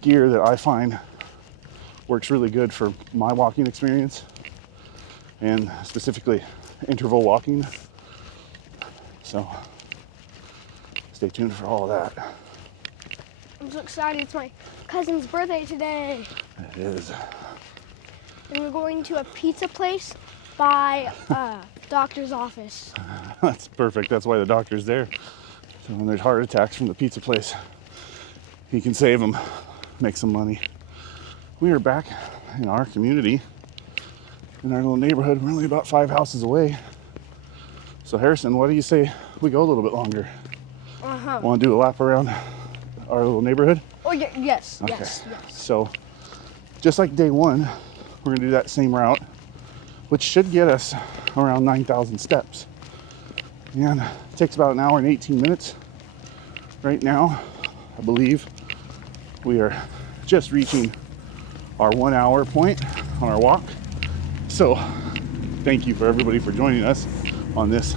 gear that I find works really good for my walking experience, and specifically interval walking. So stay tuned for all of that. I'm so excited. It's my cousin's birthday today. It is. And we're going to a pizza place by doctor's office. That's perfect. That's why the doctor's there. So when there's heart attacks from the pizza place, he can save them, make some money. We are back in our community, in our little neighborhood. We're only about 5 houses away. So Harrison, what do you say we go a little bit longer? Want to do a lap around our little neighborhood? Oh, yes, Okay. yes. So just like day one, we're gonna do that same route, which should get us around 9,000 steps. And it takes about an hour and 18 minutes. Right now, I believe we are just reaching our 1 hour point on our walk. So thank you for everybody for joining us on this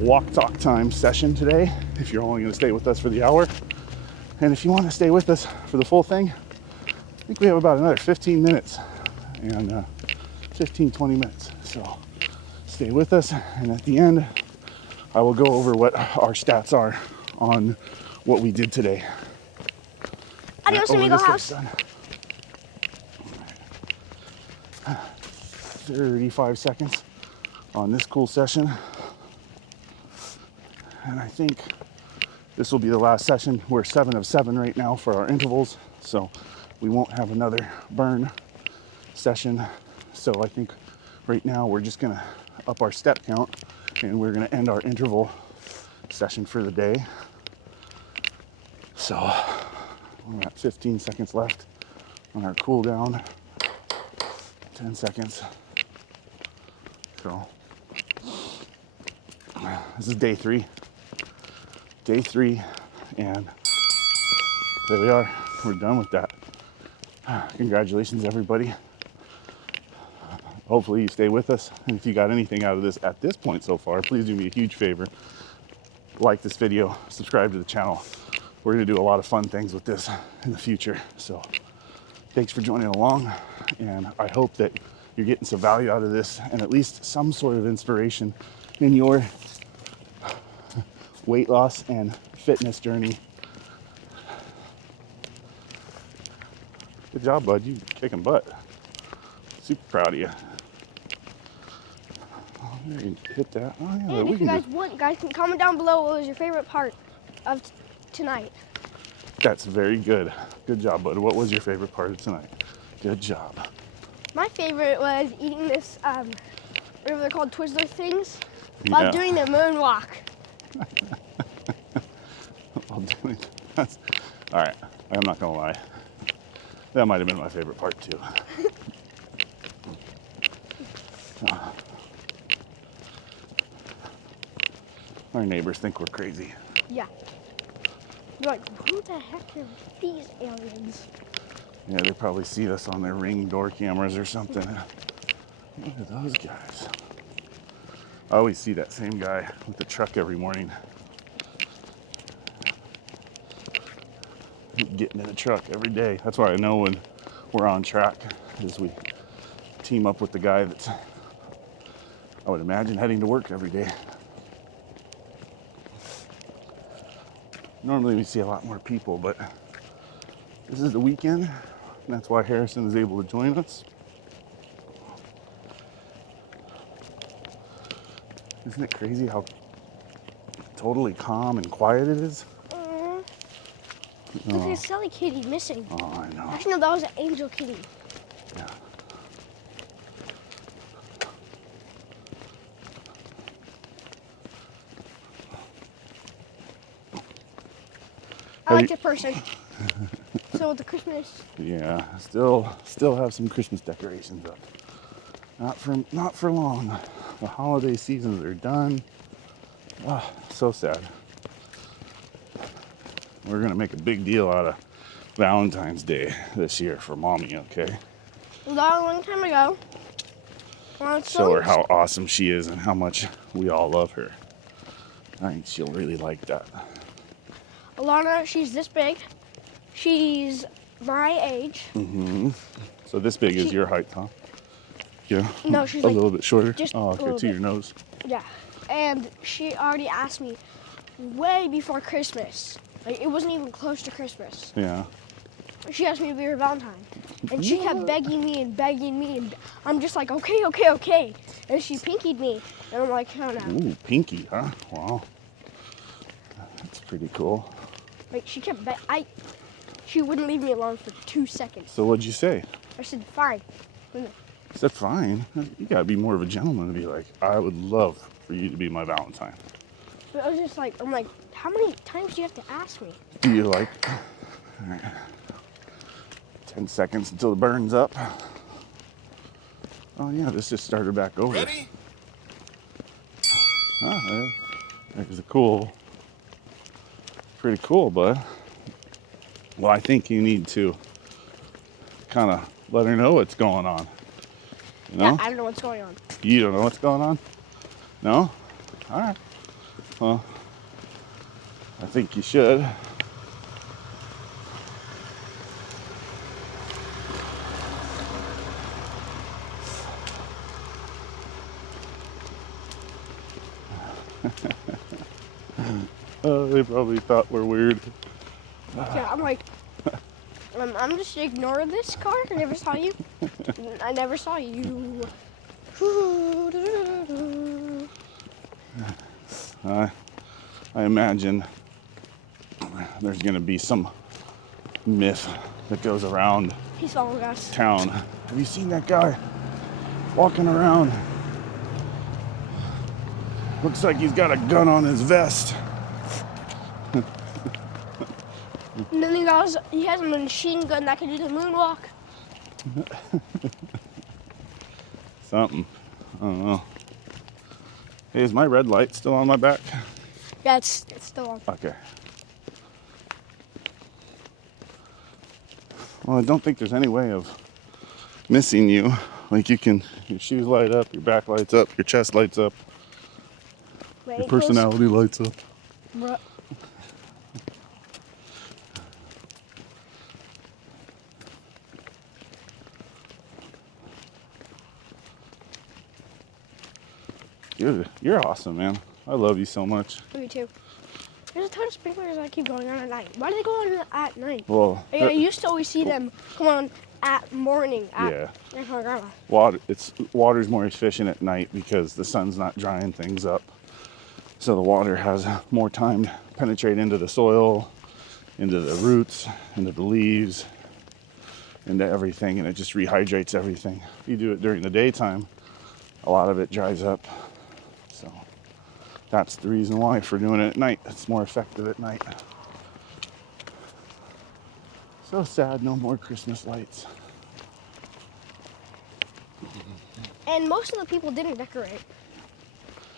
walk talk time session today. If you're only going to stay with us for the hour, and if you want to stay with us for the full thing, I think we have about another 15 minutes and 20 minutes. So stay with us, and at the end I will go over what our stats are on what we did today. Adios, over amigo this house. done. 35 seconds on this cool session. And I think this will be the last session. We're 7 of 7 right now for our intervals, so we won't have another burn session. So I think right now we're just gonna up our step count and we're gonna end our interval session for the day. So we're at 15 seconds left on our cool down. 10 seconds. So this is day 3. Day 3, and there we are. We're done with that. Congratulations, everybody. Hopefully you stay with us. And if you got anything out of this at this point so far, please do me a huge favor. Like this video, subscribe to the channel. We're gonna do a lot of fun things with this in the future. So thanks for joining along. And I hope that you're getting some value out of this and at least some sort of inspiration in your weight loss and fitness journey. Good job, bud. You kicking butt. Super proud of you. Oh, there you hit that. Oh, yeah, And if you guys want, guys can comment down below what was your favorite part of tonight. That's very good. Good job, bud. What was your favorite part of tonight? Good job. My favorite was eating this, whatever they're called, Twizzler things, while doing the moonwalk. While doing that. All right, I'm not gonna lie. That might have been my favorite part too. Our neighbors think we're crazy. Yeah. They're like, who the heck are these aliens? Yeah, they probably see us on their Ring door cameras or something. Look at those guys. I always see that same guy with the truck every morning. Getting in a truck every day. That's why I know when we're on track, is we team up with the guy that's, I would imagine, heading to work every day. Normally we see a lot more people, but this is the weekend, and that's why Harrison is able to join us. Isn't it crazy how totally calm and quiet it is? Look at Sally Kitty missing. Oh, I know. Actually, no, that was an angel kitty. Yeah. I like the person. So with the Christmas. Yeah, still have some Christmas decorations up. Not for long. The holiday seasons are done. Oh, so sad. We're gonna make a big deal out of Valentine's Day this year for Mommy, okay? A long time ago. Show her how awesome she is and how much we all love her. I think she'll really like that. Alana, she's this big. She's my age. Mm-hmm. So this big is your height, huh? Yeah. No, she's a like little bit shorter. just oh, a okay, little to bit. your nose. Yeah. And she already asked me way before Christmas. Like, it wasn't even close to Christmas. Yeah. She asked me to be her Valentine. And she kept begging me, and I'm just like, okay. And she pinkied me. And I'm like, oh no. Ooh, pinky, huh? Wow. That's pretty cool. Like, she kept she wouldn't leave me alone for 2 seconds. So what'd you say? I said, fine. I said, fine. You gotta be more of a gentleman to be like, I would love for you to be my Valentine. But I was just like, I'm like, how many times do you have to ask me? Do you like? All right. 10 seconds until it burns up. Oh yeah, this just started back over. Ready? Ah, there's a cool, pretty cool, bud. Well, I think you need to kind of let her know what's going on. You know? Yeah, I don't know what's going on. You don't know what's going on? No? All right. Well, I think you should. Yeah. They probably thought we're weird. Yeah, I'm like, I'm just ignore this car. I never saw you. I never saw you. I imagine there's going to be some myth that goes around He's following us. town. Have you seen that guy walking around? Looks like he's got a gun on his vest. And then he has a machine gun that can do the moonwalk. Something. I don't know. Hey, is my red light still on my back? Yeah, it's still on. Okay. Well, I don't think there's any way of missing you. Like your shoes light up, your back lights up, your chest lights up, My your personality lights up. Bruh. You're awesome, man. I love you so much. Me too. There's a ton of sprinklers that keep going on at night. Why do they go on at night? Well, I used to always see them come on at morning. yeah. At my grandma. Water's more efficient at night because the sun's not drying things up. So the water has more time to penetrate into the soil, into the roots, into the leaves, into everything, and it just rehydrates everything. If you do it during the daytime, a lot of it dries up. So that's the reason why for doing it at night. It's more effective at night. So sad, no more Christmas lights. And most of the people didn't decorate.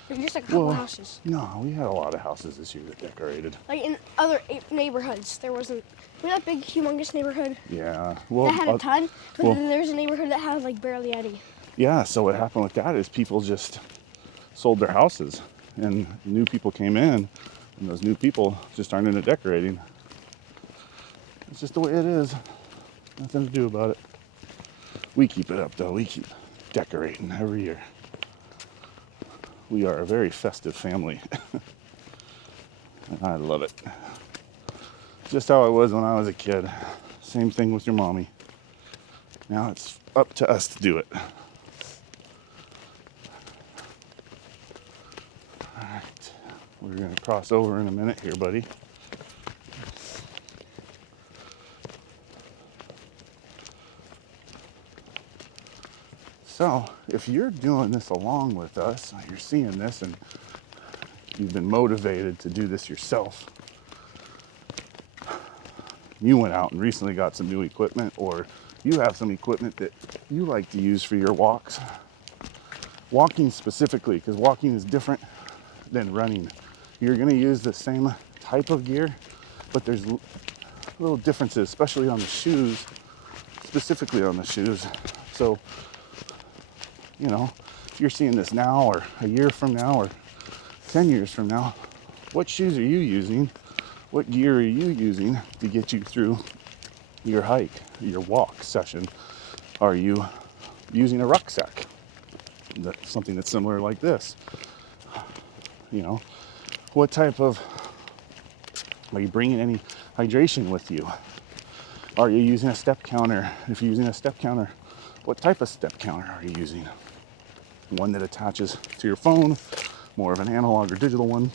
There's just like a couple houses. No, we had a lot of houses this year that decorated. Like in other neighborhoods, there wasn't. We had that big, humongous neighborhood Yeah. Well, that had a ton, but well- then there's a neighborhood that had like barely any. yeah, so what happened with that is people just sold their houses and new people came in and those new people just aren't into decorating. It's just the way it is. Nothing to do about it. We keep it up though. We keep decorating every year. We are a very festive family. And I love it. Just how I was when I was a kid. Same thing with your mommy. Now it's up to us to do it. All right. We're going to cross over in a minute here, buddy. So, if you're doing this along with us, you're seeing this and you've been motivated to do this yourself, you went out and recently got some new equipment, or you have some equipment that you like to use for your walks. Walking specifically, because walking is different than running. You're going to use the same type of gear, but there's little differences, especially on the shoes, specifically on the shoes. So, you know, if you're seeing this now or a year from now or 10 years from now, what shoes are you using? What gear are you using to get you through your hike, your walk session? Are you using a rucksack? That's something that's similar like this. You know, what type of, are you bringing any hydration with you? Are you using a step counter? If you're using a step counter, what type of step counter are you using? One that attaches to your phone, more of an analog or digital one.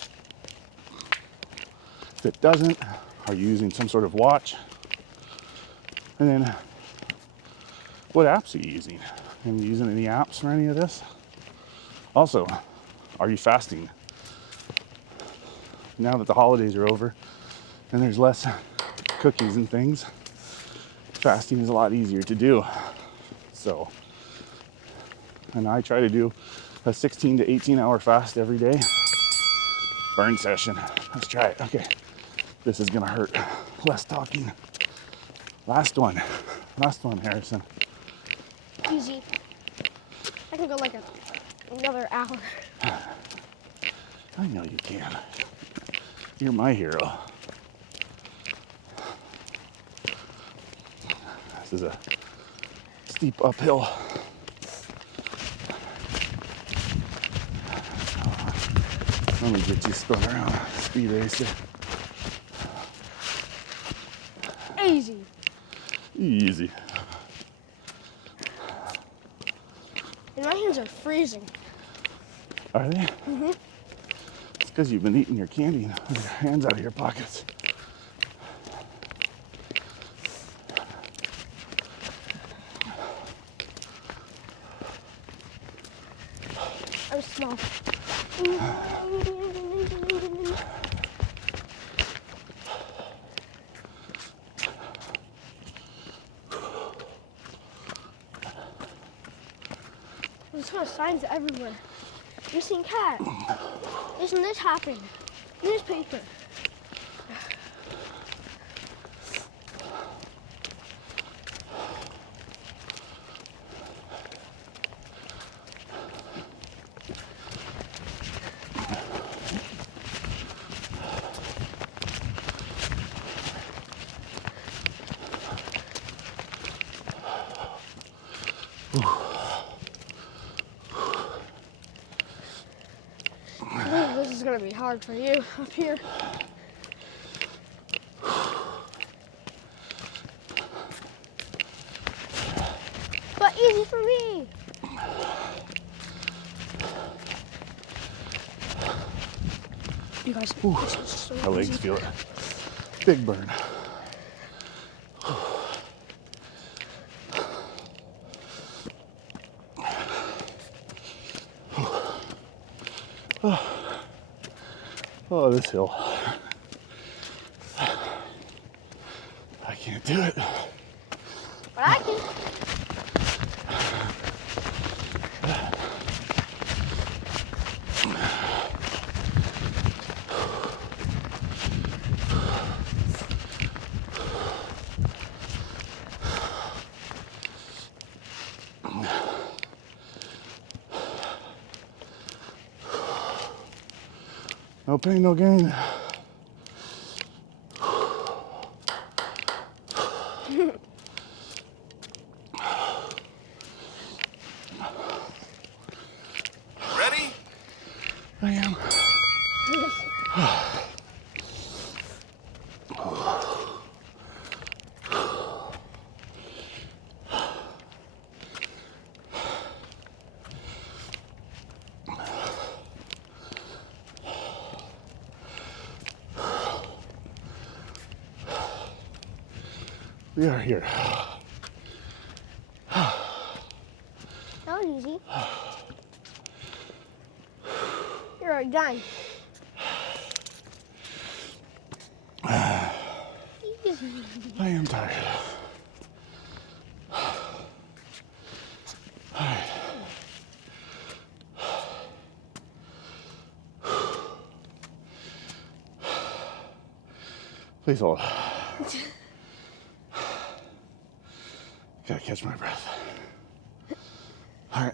If it doesn't, are you using some sort of watch? And then, what apps are you using? Are you using any apps for any of this? Also, are you fasting? Now that the holidays are over and there's less cookies and things, fasting is a lot easier to do. So, and I try to do a 16 to 18 hour fast every day. Burn session. Let's try it. Okay. This is gonna hurt. Less talking. Last one, Harrison. Easy. I can go like another hour. I know you can. You're my hero. This is a steep uphill. Let me get you spun around. Speed racer. Easy. Easy. And my hands are freezing. Are they? Mm-hmm. It's because you've been eating your candy with your hands out of your pockets. I'm small. There's kind of signs everywhere. Missing cat. Isn't this happen? Newspaper. This is gonna be hard for you up here. But easy for me. You guys, this is so My legs easy. feel it. Big burn. Oh, this hill. I can't do it. But I can. No pain, no gain. Ready? I am. We are here. That was easy. You're already done. I am tired. Please hold. Gotta catch my breath. All right.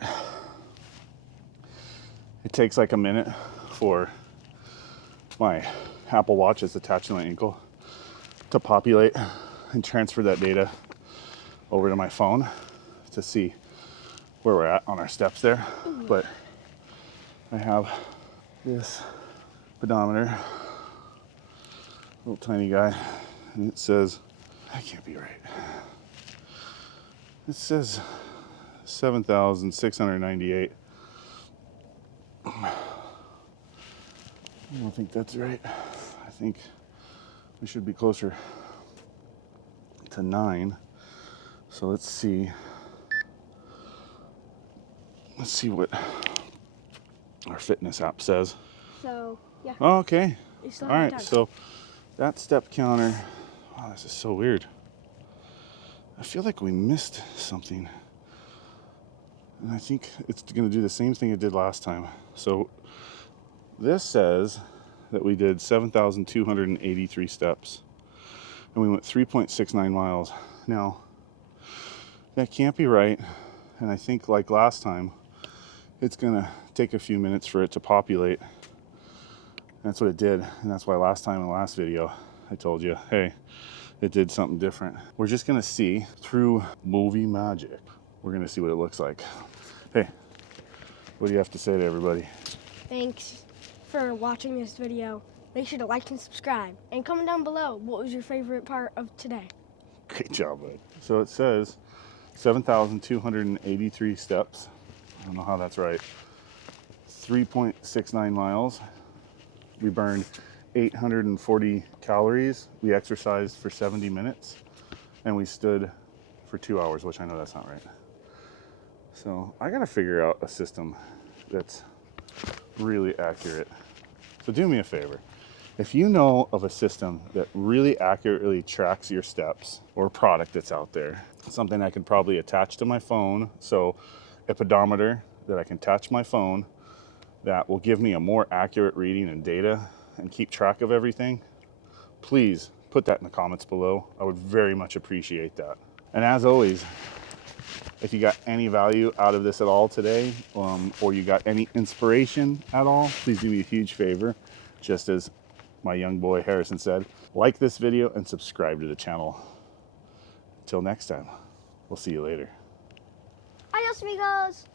It takes like a minute for my Apple Watch that's attached to my ankle to populate and transfer that data over to my phone to see where we're at on our steps there. But I have this pedometer, little tiny guy, and it says, that can't be right. It says 7,698. I don't think that's right. I think we should be closer to 9. So let's see. Let's see what our fitness app says. So, yeah. Oh, okay. You still All have right. time. So that step counter. Wow, this is so weird. I feel like we missed something. And I think it's going to do the same thing it did last time. So this says that we did 7,283 steps. And we went 3.69 miles. Now, that can't be right. And I think like last time, it's going to take a few minutes for it to populate. That's what it did. And that's why last time in the last video, I told you, hey, it did something different. We're just gonna see through movie magic. We're gonna see what it looks like. Hey, what do you have to say to everybody? Thanks for watching this video. Make sure to like and subscribe. And comment down below, what was your favorite part of today? Great job, bud. So it says 7,283 steps. I don't know how that's right. 3.69 miles. We burned 840 calories. We exercised for 70 minutes. And we stood for 2 hours, which I know that's not right. So I gotta figure out a system that's really accurate. So do me a favor. If you know of a system that really accurately tracks your steps, or a product that's out there, something I could probably attach to my phone, so a pedometer that I can attach to my phone that will give me a more accurate reading and data and keep track of everything, please put that in the comments below. I would very much appreciate that. And as always, if you got any value out of this at all today, or you got any inspiration at all, please do me a huge favor, just as my young boy Harrison said, like this video and subscribe to the channel. Until next time, we'll see you later. Adios, amigos.